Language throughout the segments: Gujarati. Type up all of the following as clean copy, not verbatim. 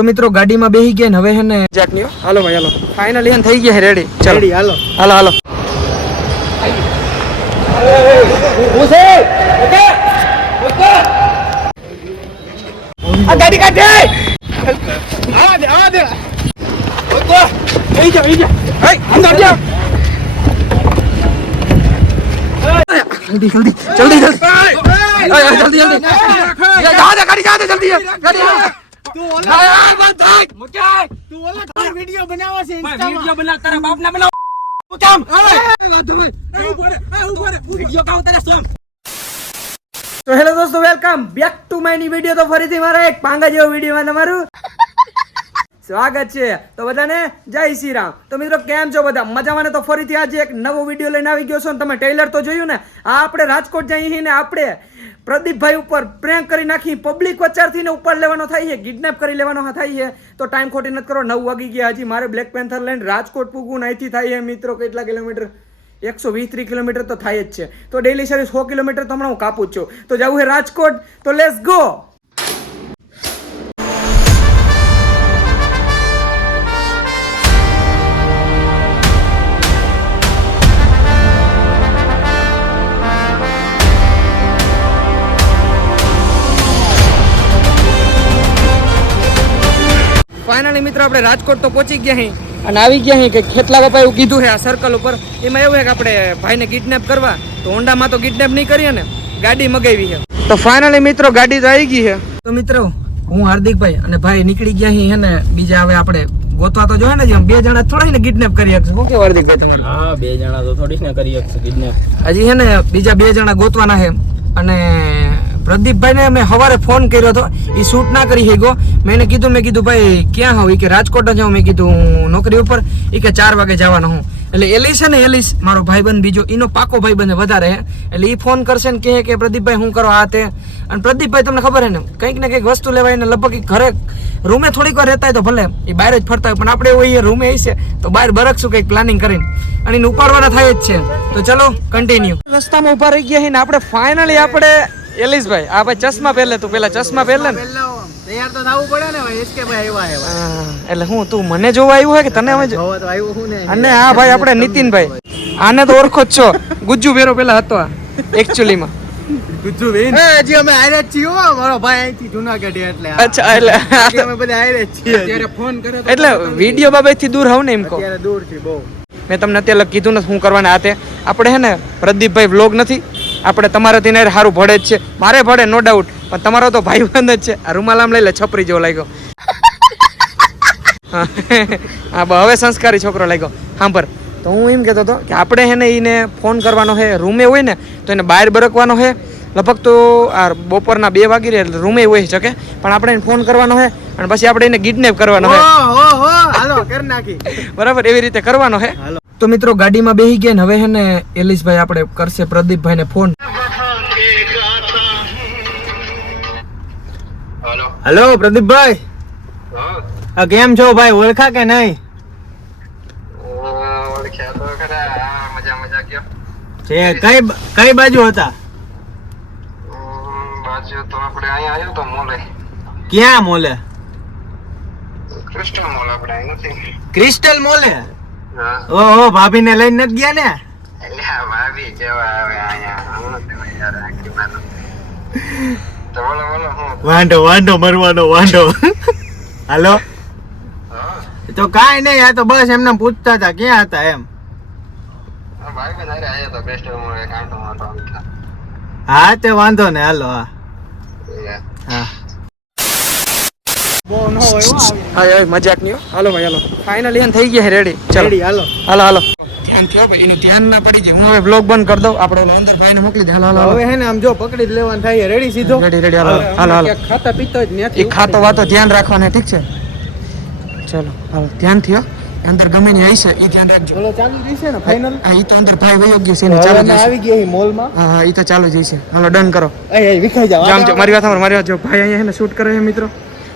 તો મિત્રો ગાડીમાં બેહી ગયા ને હવે હે ને જાકનીઓ હાલો ભાઈ હાલો ફાઇનલી હે થઈ ગયા હે રેડી ચલો રેડી હાલો હાલો હાલો ઓસે ઓકે ઓકે આ ગાડી કાઢે આ દે ઓકે એ જા એ અંદર જા जल्दी जल्दी जल्दी जल्दी जल्दी जल्दी जा गाड़ी जा जल्दी गाड़ी तू ओला बंद मुझे तू ओला वीडियो बनावा से इंस्टा वीडियो बना तेरा बाप ना बनाओ काम ऊपर वीडियो का उतारे सोम तो हेलो दोस्तों welcome back to my new video तो ફરીથી મારા એક પાંગા જેવો વિડિયો માં તમારું સ્વાગત છે તો બધાને જય શ્રી રામ તો મિત્રો કેમ છો બધા મજામાં ને તો ફરીથી આજે એક નવો વિડિયો લઈને આવી ગયો છું ને તમે ટ્રેલર તો જોયું ને આ આપણે રાજકોટ જઈએ ને આપણે પ્રદીપભાઈ ઉપર પ્રેન્ક કરી નાખી પબ્લિક વચ્ચારથી ને ઉપર લેવાનો થાય છે કિડનેપ કરી લેવાનો થાય છે તો ટાઈમ ખોટી નથી કરો 9 વાગી ગયા હજી મારે બ્લેક પેન્થર લઈને રાજકોટ પૂગવું અહીંથી થાય છે મિત્રો કેટલા કિલોમીટર 120 કિલોમીટર તો થાય જ છે તો ડેલી સર્વિસ 100 કિલોમીટર તો હમણાં હું કાપું જ છું તો જવું છે રાજકોટ તો લેટ્સ ગો ફાઇનલી મિત્રો આપણે રાજકોટ તો પહોંચી ગયા અહીં અને આવી ગયા અહીં કે ખેતલા બાપા એવું કીધું છે આ સર્કલ ઉપર એમાં એવું છે કે આપણે ભાઈને કિડનેપ કરવા તો હોન્ડામાં તો કિડનેપ નહીં કરીએ ને ગાડી મગાવી છે તો ફાઇનલી મિત્રો ગાડી તો આવી ગઈ છે તો મિત્રો હું હાર્દિકભાઈ અને ભાઈ નીકળી ગયા અહીં હે ને બીજા હવે આપણે ગોતવા તો જોઈએ ને જેમ બે જણા થોડી ને કિડનેપ કરી શકશું શું કે હાર્દિકભાઈ તમારે હા બે જણા તો થોડી ને કરી શકશું કિડનેપ હજી છે ને બીજા બે જણા ગોતવાના છે અને પ્રદીપભાઈ ને મેં સવારે ફોન કર્યો હતો એ શૂટ ના કરી શક્યો મેં કીધું ભાઈ ક્યાં હોવ કે રાજકોટ જ જાઉં મેં કીધું નોકરી ઉપર એ કે 4 વાગે જવાનો હું એટલે એલિસ છે ને એલિસ મારો ભાઈબંધ બીજો એનો પાકો ભાઈબંધ વધારે હે એટલે એ ફોન કરશે ને કહે કે પ્રદીપભાઈ શું કરો આ તે અને પ્રદીપભાઈ તમને ખબર હે ને કંઈક ને કંઈક વસ્તુ લેવાય ને લગભગ ઘરે રૂમે થોડીક વાર રહેતા હોય તો ભલે એ બહાર જ ફરતા હોય પણ આપણે એવું રૂમે હશે તો બહાર બરકશું કંઈક પ્લાનિંગ કરીને અને એને ઉપાડવાના થાય જ છે તો ચલો કન્ટિન્યુ રસ્તામાં ઉભા રહી ગયા ને આપણે ફાઇનલી આપણે એલિસભાઈ આ ભાઈ ચશ્મા પહેરલે તું પેલા ચશ્મા પહેરલે ને તૈયાર તો થવું પડે ને ભાઈ એસકે ભાઈ આવ્યા એટલે હું તું મને જોવા આવ્યું હે કે તને હવે જોવા તો આવ્યું હું ને અને આ ભાઈ આપણે નીતિનભાઈ આને તો ઓળખો જ છો ગુજ્જુ વેરો પેલા હતો આ એક્ચ્યુઅલી માં ગુજ્જુ વેન હજી અમે આયરે છીએ મારો ભાઈ અહીંથી જૂનાગઢ એટલે અચ્છા એટલે અમે બધા આયરે છીએ અત્યારે ફોન કર્યો એટલે વિડિયો બાબતથી દૂર હોવ ને એમ કહો અત્યારે દૂર થી બહુ મેં તમને અત્યારે કીધું ને શું કરવાના આતે આપણે હે ને પ્રદીપભાઈ વ્લોગ નથી આપણે તમારે તેને સારું ભળે જ છે મારે ભળે નો ડાઉટ પણ તમારો તો ભાઈબંધ જ છે આ રૂમાલ આમ લઈ લે છપરી જેવો લાગ્યો હા હવે સંસ્કારી છોકરો લાગ્યો સાંભળ તો હું એમ કહેતો હતો કે આપણે હે ને એને ફોન કરવાનો છે રૂમે હોય ને તો એને બહાર બરકવાનો છે લગભગ તો આ બપોરના 2 વાગી રહ્યા એટલે રૂમે હોય શકે પણ આપણે એને ફોન કરવાનો છે અને પછી આપણે એને કિડનેપ કરવાનો છે હાલો કરી નાખી બરાબર એવી રીતે કરવાનો છે તો મિત્રો ગાડીમાં બેહી ગયા ને હવે હે ને એલિસભાઈ આપણે કરશે પ્રદીપભાઈ ને ફોન હેલો પ્રદીપભાઈ હા કેમ છો ભાઈ ઓળખા કે નહીં ઓળખ્યા તો ખરા મજા કયો છે કઈ બાજુ હતા બાજુ તો આપણે અહીંયા આવ્યો તો મોલે ક્યાં મોલે ક્રિસ્ટલ મોલ આપણે અહીં નથી ક્રિસ્ટલ મોલે ઓહો ભાભી ને લઈને નથી ગયા ને એટલે ભાભી કેવા આવે અહીંયા હું યાર આખી માનો તો બોલો વાંઢો મરવાનો વાંઢો હાલો તો કાઈ નહીં આ તો બસ એમને પૂછતા હતા ક્યાં હતા એમ ભાઈ બન આરે આયા તો બેસ્ટ મોલ એક આંટો મારતો હા તે વાંધો ને હાલો હા મજાક નહીં હાલો ભાઈ હાલો ફાઇનલી થઈ ગયા રેડી ચલો હાલો હાલો હાલો ધ્યાન થયો ભાઈ એનું ધ્યાન ના પડી જાય હું હવે બ્લોગ બંધ કરી દઉં આપણે અંદર ભાઈને મોકલી દે હાલો હાલો હવે હે ને આમ જો પકડી જ લેવાનું થાય રેડી સીધો રેડી હાલો હાલો હાલો ખાતા પીતો જ નથી એ ખાતો વાતો ધ્યાન રાખવાનું ઠીક છે ચલો હાલો ધ્યાન થયો અંદર ગમે ને આવી છે એ ધ્યાન રાખજો ચલો ચાલુ જઈશે ને ફાઇનલ હા ઈ તો અંદર ભાઈ વયો ગયો છે ને ચાલુ આવી ગઈ મોલ માં હા ઈ તો ચાલુ જઈશે હાલો ડન કરો એ વિખાઈ જાવ જામ મારી વાત મારી વાત જો ભાઈ અહીંયા હે ને શૂટ કરે છે મિત્રો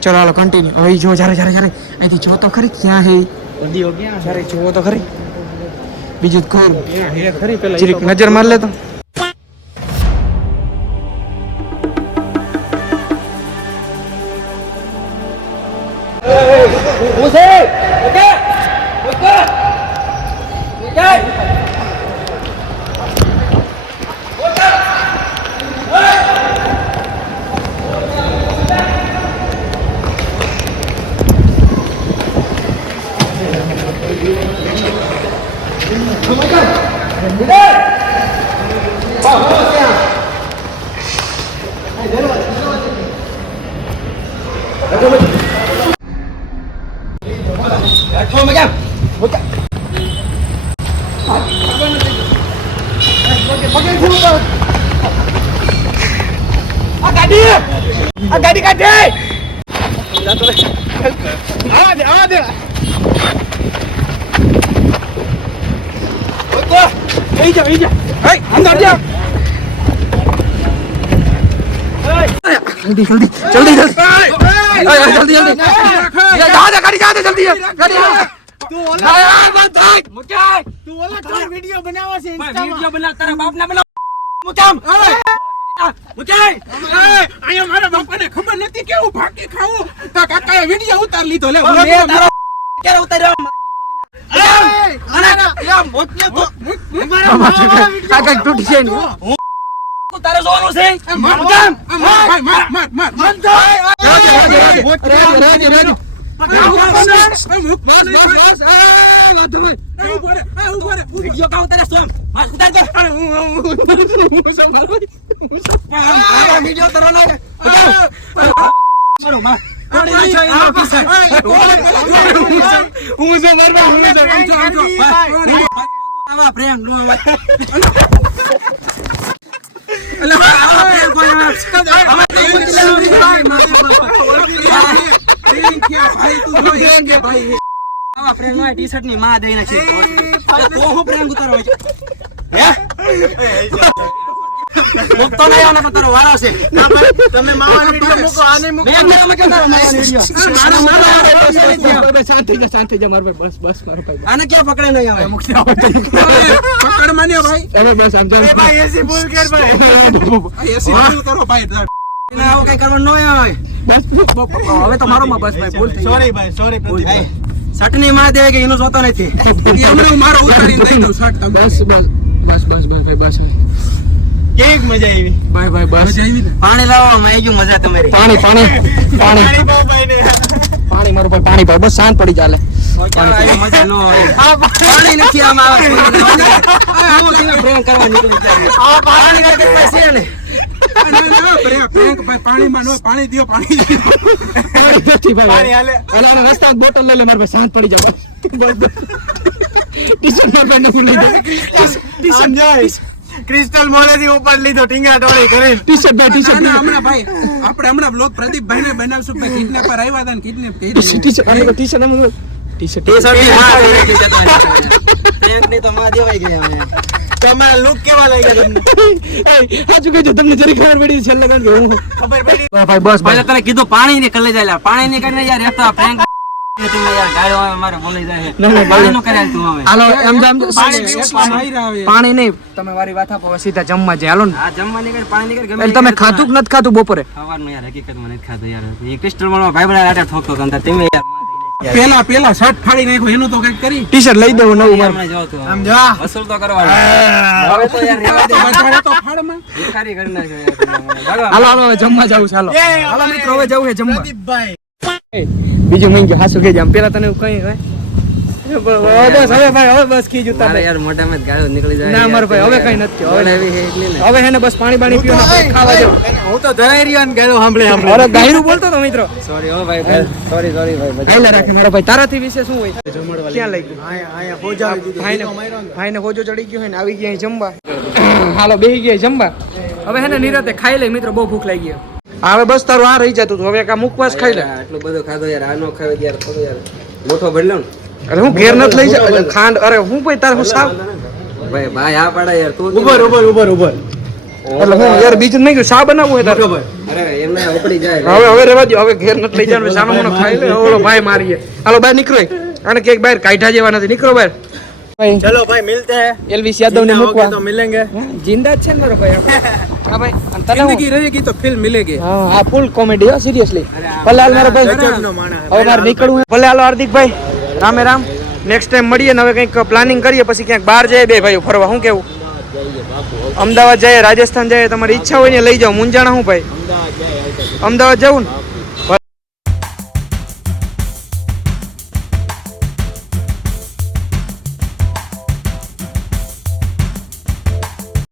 ચલો હાલો કન્ટિન્યુ હવે જો જ્યારે અહીંથી જો તો ખરી ક્યાં હે બંદીઓ ક્યાં જ્યારે જોવો તો ખરી બીજું કોણ હે ખરી પેલા જરીક નજર માર લે તો ગાડી કાઢે આવા દે અંદર જા जल्दी जल्दी जल्दी जल्दी जल्दी जल्दी गाड़ी जल्दी गाड़ी तू ओला वीडियो बनावा છે वीडियो बना तारा बाप ना बना मुकाम આયા મારા બાપાને ખબર નથી કે હું ભાગી ખાઉં તો કાકાએ વિડિયો ઉતાર લીધો લે ક્યારે ઉતાર્યો કાકા તૂટી છે તારે જોવાનું છે વિડિયો કા ઉતારે સોમ માર ઉતાર દે વિડિયો તરો ના મારો માં પ્રેમ નો ટી-શર્ટ ની માં દઈ નાખી તો હું પ્રેમ ઉતારો હે મુક્તો નહીં આવને પણ તારો વારો છે તમે માવાનો વિડિયો મૂકો આને મૂકો મેં કેમ કે તારો માવાનો વિડિયો શાંત થઈ જા મારો ભાઈ બસ મારો ભાઈ આને ક્યાં પકડે નહીં આવે મુક્તિ પકડ માન્યો ભાઈ હવે બસ સમજાવ ભાઈ એસી ભૂલ કર ભાઈ એસી ભૂલ કરો ભાઈ ના આવું કઈ કરવાનું ન હોય બસ હવે તો મારો માં બસ ભાઈ ભૂલ થઈ સોરી ભાઈ સોરી પ્રદીપ સટની માં દે કે એનો જોતો નથી હમણાં મારો ઉતારીને દઈ દઉં શર્ટ બસ ભાઈ બસ કેક મજા આવી ભાઈ બસ મજા આવી ને પાણી લાવો મેં આવી ગયું મજા તમારી પાણી મારું ભાઈ પાણી ભાઈ બસ શાંત પડી ચાલે મજા નો પાણી નથી આમાં પ્રેમ કરવા નીકળી જાય પાણી કરકે પૈસે ને પાણી દિયો પાણી નથી ભાઈ હાલે રસ્તા બોટલ લઈ લે મારા ભાઈ શાંત પડી જાવ ટી-શર્ટ માં પેન્ટ લઈ દે ટી-શર્ટ ક્રિસ્ટલ મોલેથી ઉપર લીધો ટીંગા ટોળી કરીને ટી-શર્ટ હમણાં ભાઈ આપણે હમણાં બ્લોગ પ્રદીપ ભાઈને બનાવશું ભાઈ કિડનેપર આવ્યા હતા ને કિડનેપ થઈ ટી-શર્ટ ની તો માં દેવાઈ ગયા અમે તમારા લુક કેવા લાગ્યા તમને સાચું કહેજો તમને જરી ખબર પડી છેલ્લે કારણ કે હું ખબર પડી ભાઈ બસ ભાઈ તને કીધું પાણી ની કલે જાય પાણી ની કરીને યાર રહેતા પ્રેન્ક પાણી નહીં તમે મારી વાત આપો સીધા જમવા જાય હાલો ને જમવા નીકળ પાણી નીકળ તમે ખાધું કે નથી ખાધું બપોરે સવારનું યાર હકીકતમાં નથી ખાધું યાર એ ક્રિસ્ટલ માં ભાઈ બડા આટા ઠોકતો તો અંદર તમે યાર પેલા શર્ટ ફાડી નાખ્યો એનું તો કઈક કરી ટી-શર્ટ લઈ દેવું નવું મારે આમ જા વસૂલ તો કરવાનો હવે તો યાર રેવા દે વધારે તો ફાડમાં ભિખારી કરી નાખ્યો યાર હાલો જમવા જાવું ચાલો હાલો મિત્રો હવે જવું છે જમવા પ્રદીપભાઈ બીજું મઈ ગયો હાસુ કે જામ પેલા તને કઈ બસ હવે ભાઈ હવે બસ કી જુતા યાર મોઢામાં ગાળો નીકળી જાય ના માર ભાઈ હવે કઈ નથી હવે એવી હે એટલે ને હવે હેને બસ પાણી પીઓ ને ખાવા જાવ હું તો ધરાઈ રહ્યો ને ગાળો સાંભળે અરે ગાયરું બોલતો તો મિત્રો સોરી હો ભાઈ સોરી ભાઈ ગાયલા રાખે મારો ભાઈ તારાથી વિશે શું હોય ક્યાં લઈ ગયો આયા હોજાવી દીધું ભાઈને હોજો ચડી ગયો હે ને આવી ગયા જમવા હાલો બેહી ગયા જમવા હવે હેને નિરાતે ખાઈ લે મિત્રો બહુ ભૂખ લાગી ગઈ હવે બસ તારું આ રહી જતું હવે કા મુકવાસ ખાઈ લે આટલું બધું ખાધો યાર આનો ખાવ યાર થોડો યાર મોટો ભરી લઉં અરે હું ઘેર નત લઈ જા ખાંડ અરે હું ભાઈ તાર હું સાવ ભાઈ આ પાડા યાર તું ઉપર એટલે હું યાર બીજું નહીં ગયું સા બનાવવું હોય તારે અરે એમને ઉપડી જાય હવે રેવા દો હવે ઘેર નત લઈ જવાનું સાનો મોનો ખાઈ લે ઓલો ભાઈ મારીએ હાલો બહાર નીકળો અને કેક બહાર કાઢા જેવા નથી નીકળો બહાર ભાઈ चलो भाई मिलते हैं એલવીસ યાદવ ને મૂકવા तो मिलेंगे જિંદા જ છે ને મારો ભાઈ આપણે. હા ભાઈ અને તને હું- जिंदगी रहेगी तो फिल्म मिलेगी હા આ ફૂલ કોમેડી હો સિરિયસલી. ભલે હાલ મારો ભાઈ ગજબનો માણસ. હવે મારે નીકળવું છે. ભલે હાલો હાર્દિકભાઈ રામે રામ. નેક્સ્ટ ટાઈમ મળીએ ને હવે કંઈક પ્લાનિંગ કરીએ પછી ક્યાંક બહાર જઈએ બે ભાઈઓ ફરવા. શું કેવું? અમદાવાદ જઈએ રાજસ્થાન જઈએ તમારી ઈચ્છા હોય ને લઈ જાઓ. મુંજાણા હું ભાઈ અમદાવાદ જવું ને